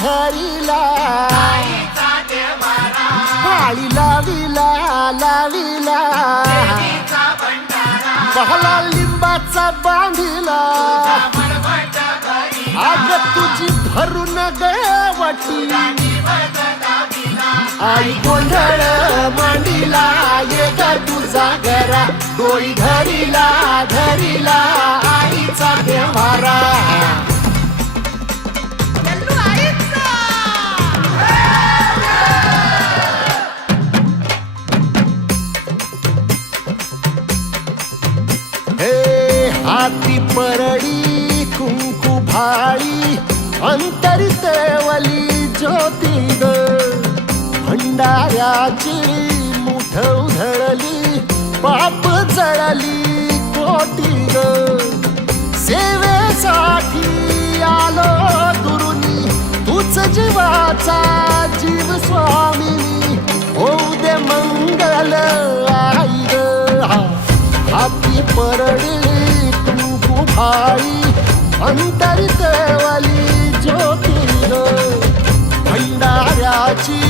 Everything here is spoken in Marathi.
धरिला माळी लाविला लाविला बहला लिंबाचा बांधिला आग तुझी भरून गवटी आई गोंधळ मांडीला ये ग तुझा घरा डोई धरिला धरिला आईचा देवारा हे हाती परडी कुंकू भाळी अंतरितेवली ज्योती ग भंडाऱ्याची मुठ उधळली पाप जळली कोटी ग सेवेसाठी आलो दुरुनी तूच जीवाचा जीव स्वामिनी होऊ दे मंगल आई ग हाती परडी कुंकू भाळी अंतरितेवली ज्योती ग भंडाऱ्याची